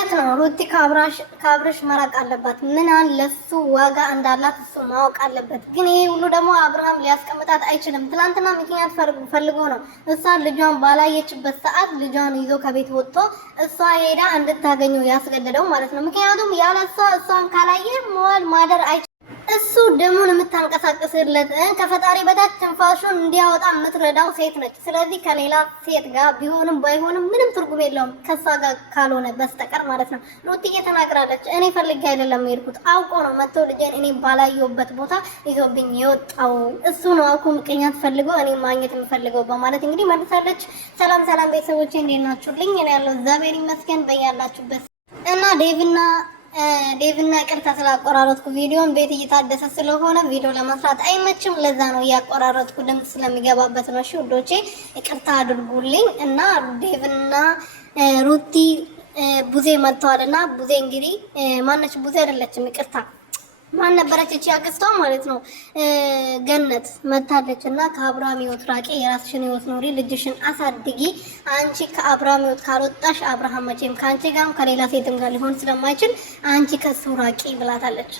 እውነት ነው። ሩቲ ከአብርሽ መራቅ አለባት። ምን ለሱ ዋጋ እንዳላት እሱ ማወቅ አለበት። ግን ይሄ ሁሉ ደግሞ አብርሃም ሊያስቀምጣት አይችልም። ትናንትና ምክንያት ፈልጎ ነው እሷ ልጇን ባላየችበት ሰዓት ልጇን ይዞ ከቤት ወጥቶ እሷ ሄዳ እንድታገኘው ያስገደደው ማለት ነው። ምክንያቱም ያለ እሷን ካላየ መዋል ማደር አይችልም። እሱ ደሙን የምታንቀሳቅስለት ከፈጣሪ በታች ትንፋሹን እንዲያወጣ የምትረዳው ሴት ነች። ስለዚህ ከሌላ ሴት ጋር ቢሆንም ባይሆንም ምንም ትርጉም የለውም ከሷ ጋር ካልሆነ በስተቀር ማለት ነው። ሩትዬ ተናግራለች። እኔ ፈልጌ አይደለም የሄድኩት፣ አውቆ ነው መጥቶ ልጄን እኔ ባላየሁበት ቦታ ይዞብኝ የወጣው እሱ ነው። አውቆ ምክንያት ፈልጎ እኔ ማግኘት የምፈልገው በማለት እንግዲህ መልሳለች። ሰላም ሰላም ቤተሰቦቼ እንዴት ናችሁልኝ? እኔ ያለው እግዚአብሔር ይመስገን በያላችሁበት እና ዴቭና ይቅርታ ስላቆራረጥኩ ቪዲዮን ቤት እየታደሰ ስለሆነ ቪዲዮ ለመስራት አይመችም። ለዛ ነው እያቆራረጥኩ ድምፅ ስለሚገባበት ነው። እሺ ውዶቼ ይቅርታ አድርጉልኝ። እና ዴቭና ሩቲ ቡዜ መጥተዋልና ቡዜ እንግዲህ ማነች? ቡዜ አይደለችም፣ ይቅርታ ማን ነበረች? እቺ አክስቷ ማለት ነው ገነት መታለች። እና ከአብርሃም ህይወት ራቂ፣ የራስሽን ህይወት ኑሪ፣ ልጅሽን አሳድጊ። አንቺ ከአብርሃም ህይወት ካልወጣሽ አብርሃም መቼም ከአንቺ ጋርም ከሌላ ሴትም ጋር ሊሆን ስለማይችል አንቺ ከሱ ራቂ ብላታለች።